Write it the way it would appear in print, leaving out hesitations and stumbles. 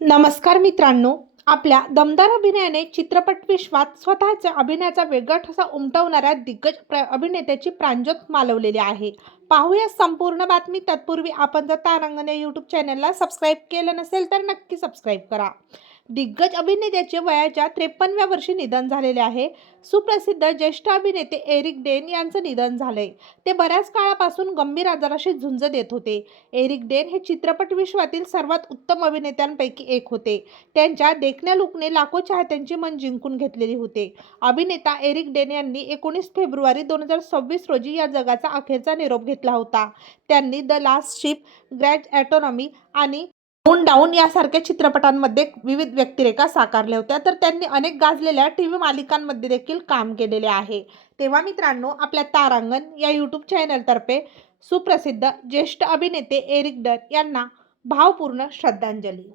नमस्कार मित्रांनो, आपल्या दमदार अभिनयाने चित्रपट विश्वात स्वतःच्या अभिनयाचा वेगळा ठसा उमटवणाऱ्या दिग्गज अभिनेत्याची प्राणज्योत मालवलेली आहे. पाहूया संपूर्ण बातमी. तत्पूर्वी आपण जर तारांगण या यूट्यूब चॅनलला सबस्क्राईब केलं नसेल तर नक्की सबस्क्राईब करा. दिग्गज अभिनेत्याचे वयाच्या 53व्या वर्षी निधन झालेले आहे. सुप्रसिद्ध ज्येष्ठ अभिनेते एरिक डेन यांचं निधन झालंय. ते बऱ्याच काळापासून गंभीर आजाराशी झुंज देत होते. एरिक डेन हे चित्रपट विश्वातील सर्वात उत्तम अभिनेत्यांपैकी एक होते. त्यांच्या देखण्या लूकने लाखो चाहत्यांची मन जिंकून घेतलेली होते. अभिनेता एरिक डेन यांनी 19 फेब्रुवारी 2026 रोजी या जगाचा अखेरचा निरोप घेतला होता. त्यांनी the last ship, grand autonomy आणि डाऊन यासारख्या चित्रपटांमध्ये विविध व्यक्तिरेखा साकारल्या होत्या. तर त्यांनी अनेक गाजलेल्या टीव्ही मालिकांमध्ये देखील काम केलेले आहे. तेव्हा मित्रांनो, आपल्या तारांगण या यूट्यूब चॅनलतर्फे सुप्रसिद्ध ज्येष्ठ अभिनेते एरिक डेन यांना भावपूर्ण श्रद्धांजली.